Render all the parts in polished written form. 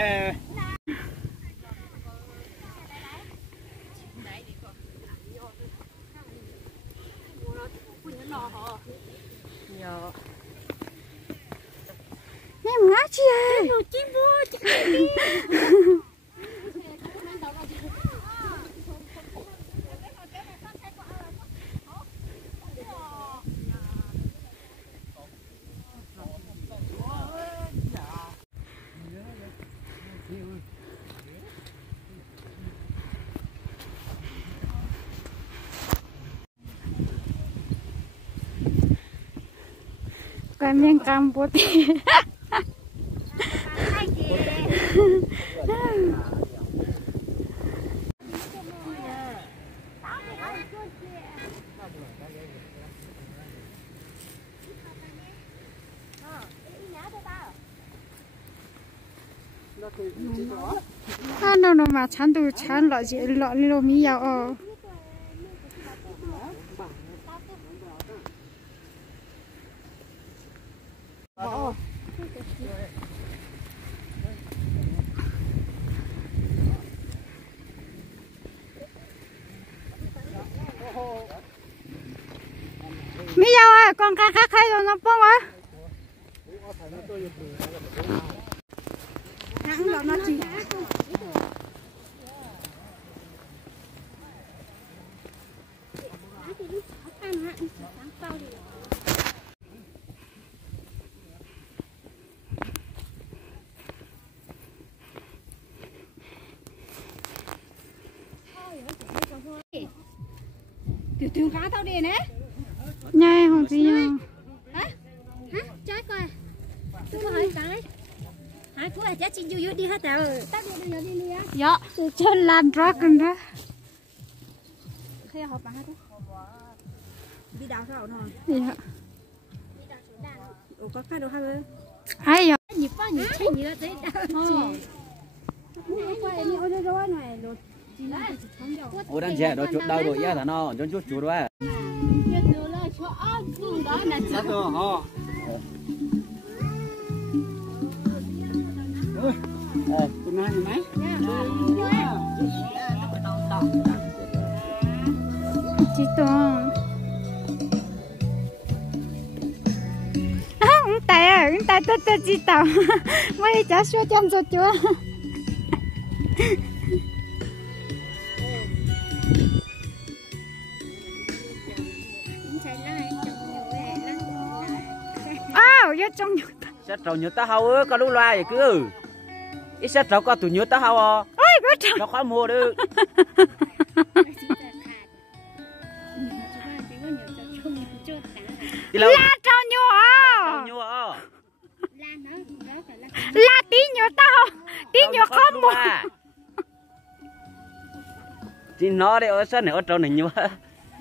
nè má chị ơi Kami yang kamput. Ano no mà chán đồ chán lọ gì lọ lô mi yao o. Mi yao à, con cá khác hay rồi nó bông á. Hãng lọ nó chỉ. Tiểu cá tao đi nè. Nhai không gì nhau. Hả? Trái coi. Chúng nó hỏi cái. Hả? Chú à, chắc chị vui đi hết rồi. Tao đi đi á. Dạ. Cho làm dragon đó. Khi hộp bằng hết. Đi đào sao rồi. Dạ. Ủa có cái đồ hay không? Ai dạ. Nhịp quá nhịp chơi gì đó đấy. Ủa đang trẻ đó chuột đau rồi ya thằng nó cho chút chuột quá. Sắp rồi ho. Tụi nó như mấy? Chị Toàn. Ông tay tôi chị Tàu. Mấy cháu xua chăm rồi chưa? Vô trong nhựa Sẽ trâu nhựa ta hao ơi, có lúc loa vậy cứ. Ít sẽ trâu có tụi nhựa ta hao à. ôi có trâu. Nó khó mua được. La trâu nhựa. La tí nhựa ta hao. Tí nhựa không mua. Chị nó đây ở sân này ở trâu này nhựa.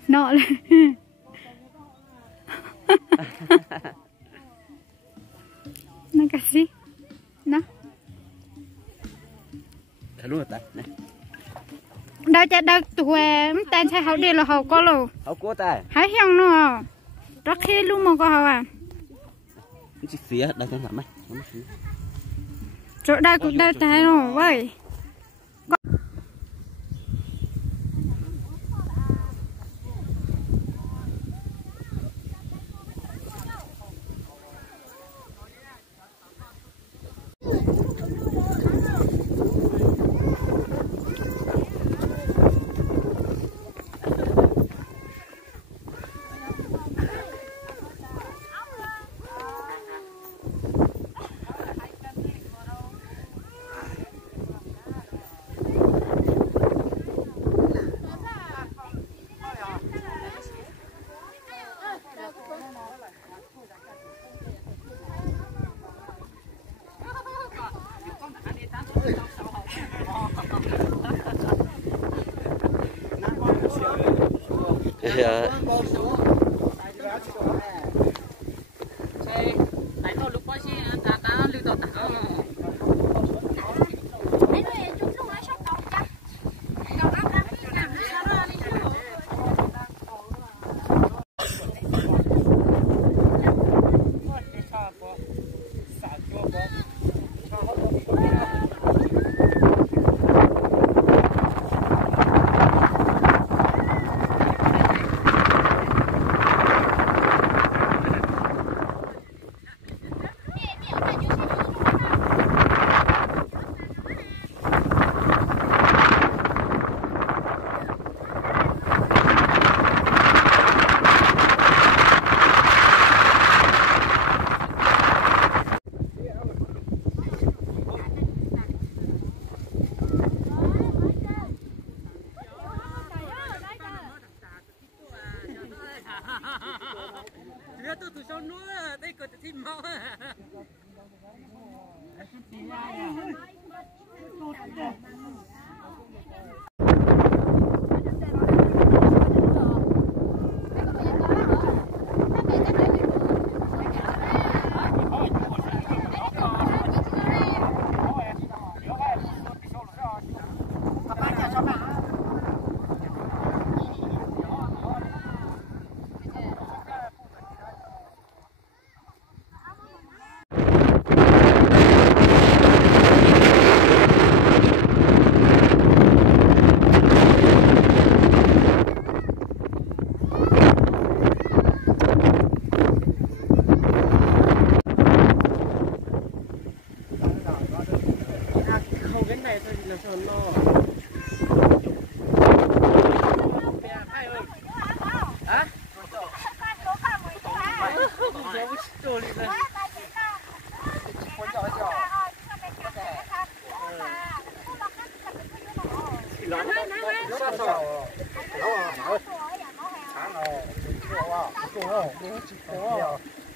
Nó lên. Nó cái gì? Nó. Đúng rồi ta. Này. Đâu cha đâu tụi tên sai hậu đi là hậu có luôn. Hậu có ta. Hãy hiong nó. Rất khi luôn mà có hậu à. Chị phía đây cho làm mấy. Chỗ đây cũng đây thế rồi vậy. Yeah. Đưa tôi từ sau núi đây có thể mau.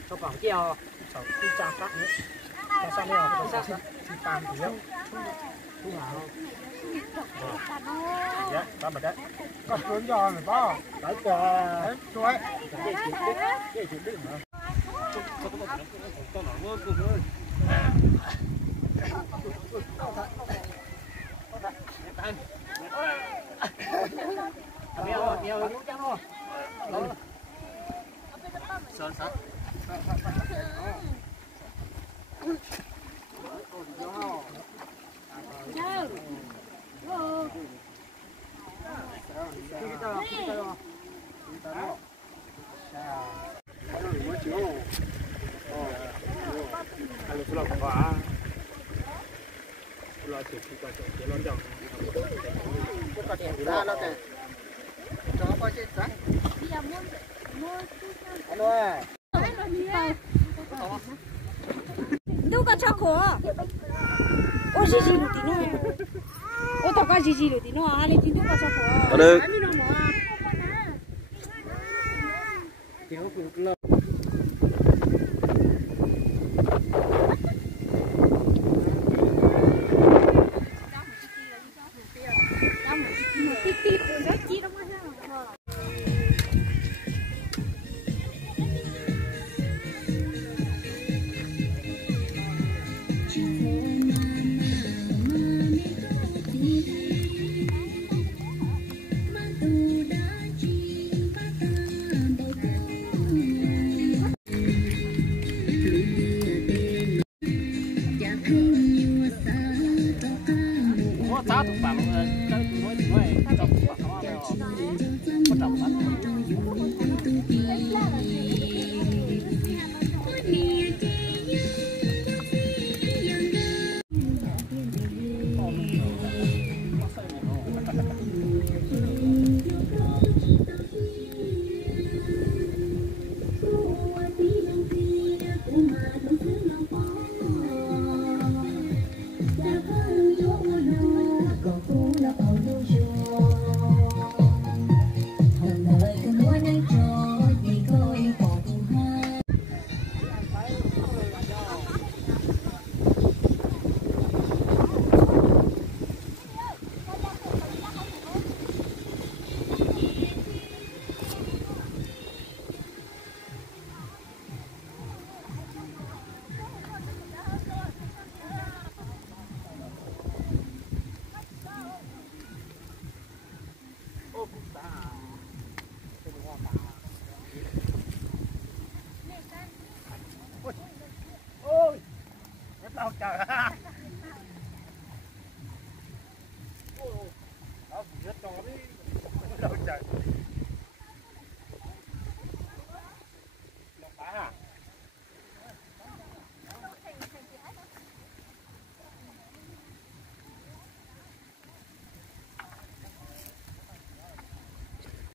Cho bằng kia cháu đi trang sắc nữa, trang sắc này là trang sắc thì tàn thì đâu, thu hào. Dạ, ba bật đấy. Còn cuốn giò rồi ba, đấy quả, chuối. Cái chuyện đỉnh mà. Con nó mơ cùng ơi. Mèo đúng chắc rồi. Sơn sắt. Đâu có cho khổ. Ô gì gì tí nữa. Ô tao có gì tí nữa, à lên chín đâu có cho khổ. Có được. Hãy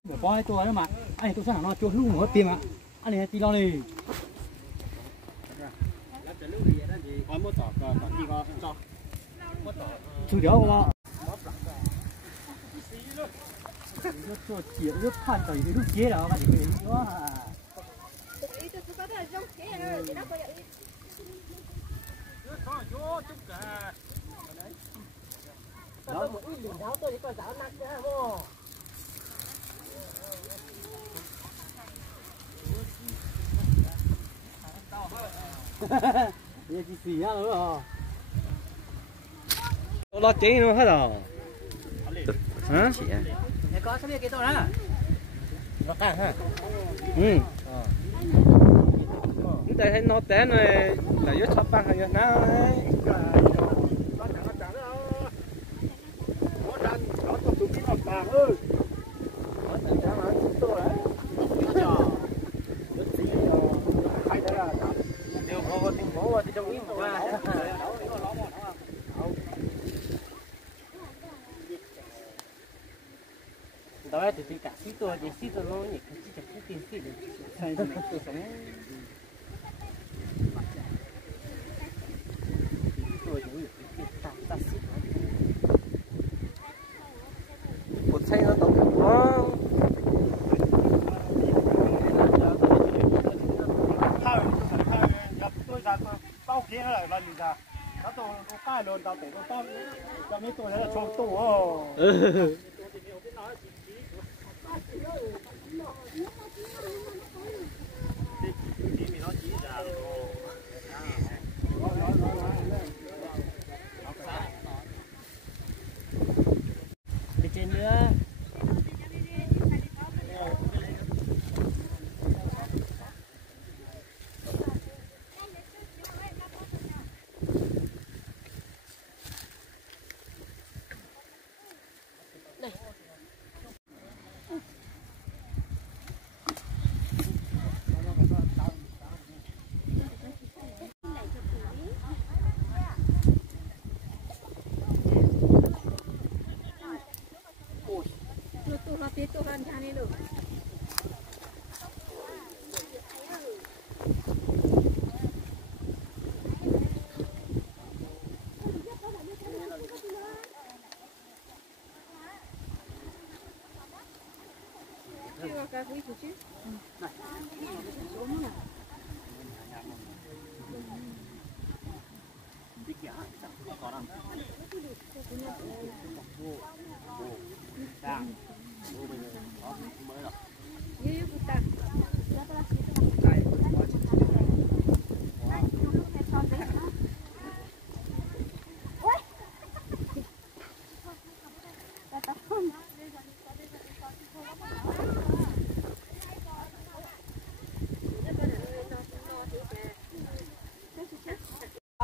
Bỏ tôi đó mà. Anh tôi sang nó cho lúc nữa tiền ạ. Anh này tí lo đi. Chú đéo không? Cho chỉ rất phan tới lúc chế đó bạn để nó đó một ít đỉnh tháo tôi thì có giáo nặng chứ hả mô nghe gì xì á nữa lo chế nó hết rồi hả để có sao biết cái tôi đó nó căng ha chúng ta thấy nó té này là rất thấp băng hay nó đó thì cả xí tôi nó nhỉ chỉ chặt cái tiền xí để xây tôi sống tôi cũng cái ta xí một xây nó tổng nó tôi ra bao kia lại là gì ra nó tôi cái lớn tao để tôi cho mấy tôi là cho tôi đi trên nữa Tuhan jani lu.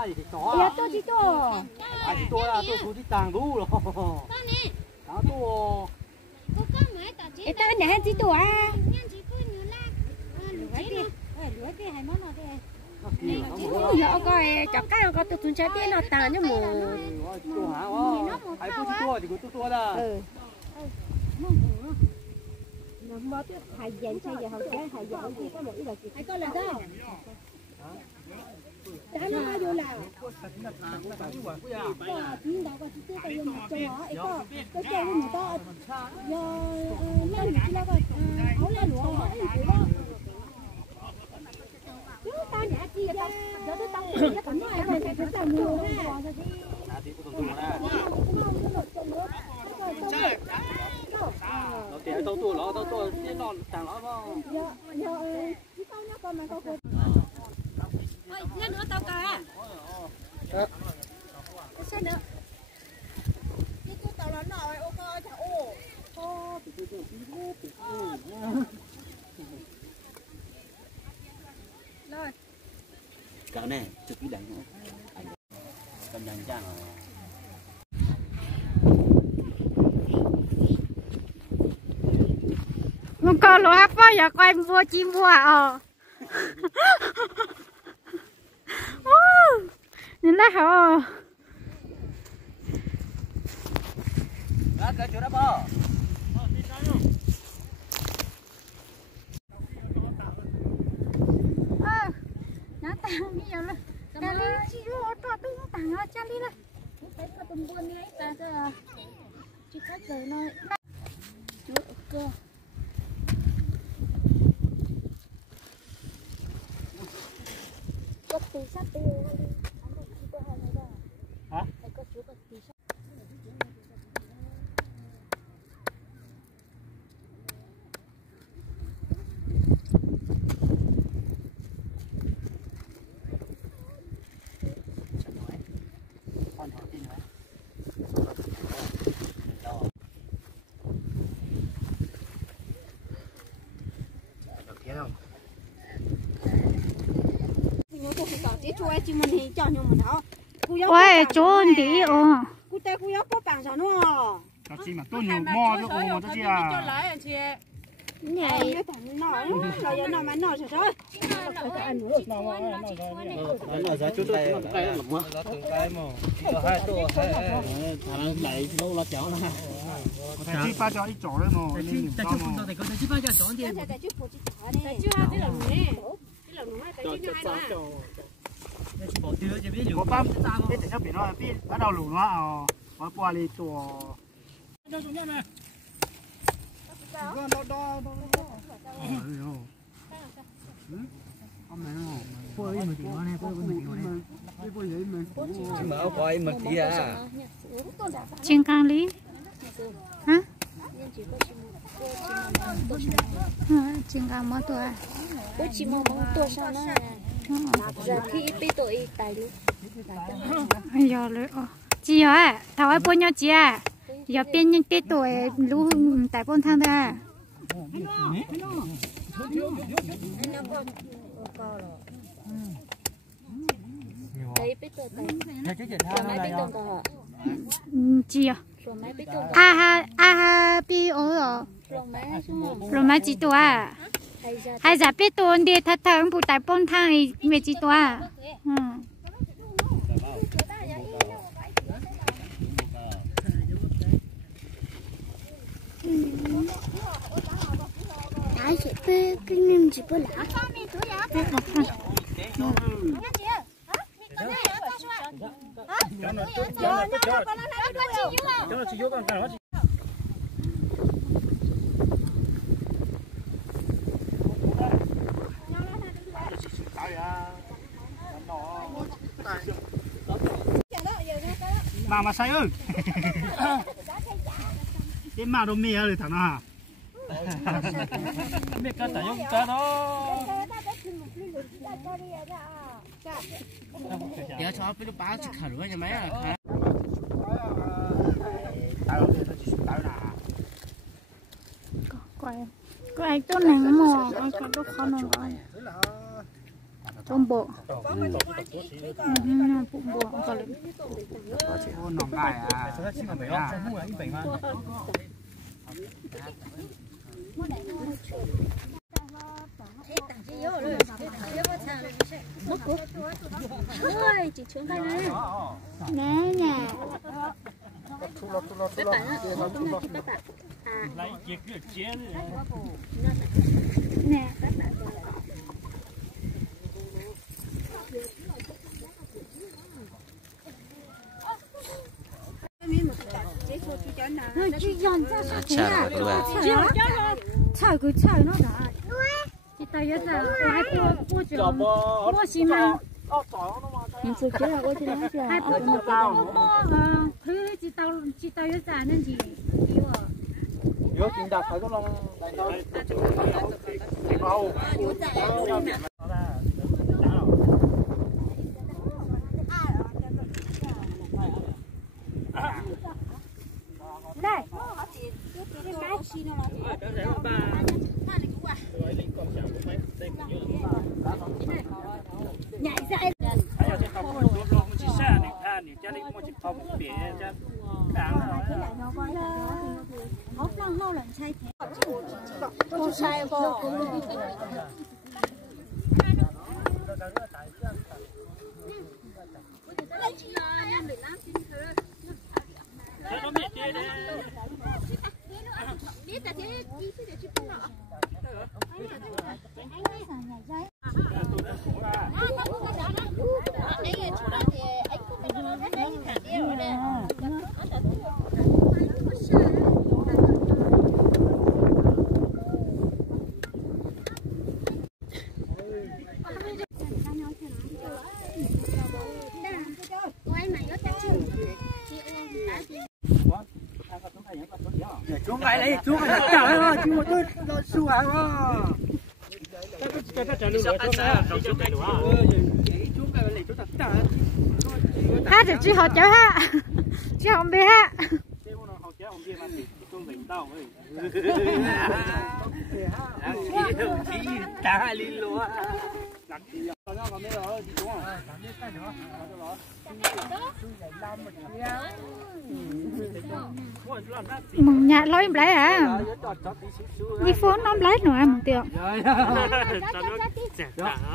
Ya tu situ. Situ lah tu tu tang tu loh. Tang tu. Itu ni situ ah. Giờ coi chọc cái có tụi chúng chơi biết nó tàn như mù. Tu hả? Ai tu tu thì tu tu đó. Nó biết hay dành chơi giờ học chơi hay dọn gì có một ít là gì. Hay có lần đó. Đã nó vô là chuyến đầu có chiếc tay vô mặt cho nó ấy có chơi với người ta do lên chỉ là có áo lên lụa mà ấy gì đó chứ ta nhả chi ra giờ tôi tao chỉ cái nói này thì phải làm nhiều ha nó tiền tao tu cái non tàng nó không giờ chỉ tao nó còn mà có lên nữa tao cả. Sao nữa? Cái cô tao lớn nào ấy ô cơ chả ô. Rồi. Cậu này, chụp cái đánh nữa. Cầm đánh chàng rồi. Một con lúa hấp bao giờ quay mua chim mua à? Nhìn đó hả? Cái chỗ đó bò. tàng nhiều lắm cái này chỉ có trò tung tàng ở cha đi là cái có tùng buôn đi ta cho chỉ có giờ nói chúa cơ có tí sát tí hả có chúa có tí sát ôi trốn đi ô cú tay cú yếu có bằng sao nữa tao chỉ mà tôi nhiều mò chứ ô tao chỉ à nhảy nó giờ nó mà nó rồi nó ra chút tay là mua từng cái mà cho hai tô thằng này lâu là chó nè chỉ ba cho ít chó đấy mà nên ta chụp tao thì có chỉ ba cho chó đi có ba biết để cho biển nó biết bắt đầu lù nó nó qua đi chùa mở coi mực gì à trên càng lý hả trên càng mất tuổi bố chỉ mong tuổi sao nữa giờ khi bị tội tài lý giờเลยchị ơi thảo ai bao nhiêu chị à giờ bên những cái tuổi lú tại bên thang đây đấy biết tội tài máy biết tội cả chị à rồi máy biết tội ha bi ở rồi máy chị tuổi hay giờ biết tội đi thật thật phụ tại bên thang mẹ chị tuổi ai sẽ bê cái nem chỉ bê lá mà say ơi cái mà đồ mì rồi thằng nào biết cái tài dụng cái đó giờ cho cái lúc báo chỉ khởi với nhà máy à có ai tốt này mà ai có tốt khó nào rồi trong bộ bụng bộ có lấy nòng gai à ôi chỉ xuống đây nè nè lấy chiếc cái chén nè菜个菜那啥，你大约啥？我还我喜欢。你做这个我就能做还不啊？去到约啥能去？有见到佢嗰種来，nhảy dậy hốt lâu lần say không say vô biết là thế Không ngại lấy chú phải trả đó, chú một đứa nó xu hả đó. ha thì chỉ họ cháu ha, chỉ họ biết ha. Trả đi luôn. Mừng nhạt lối em lấy à, đi phone nó lấy nữa em tiêu.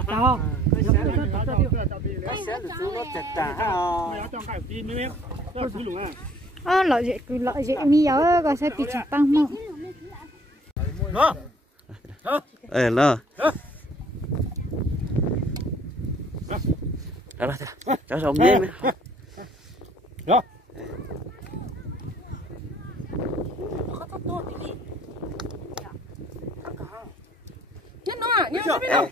Đó. Lợi gì mi ở có sẽ bị chặt tăng mông. Đó. Ê lơ. Đó cho sống đi. Đó. Nhất nó à, nhất nó biết đâu.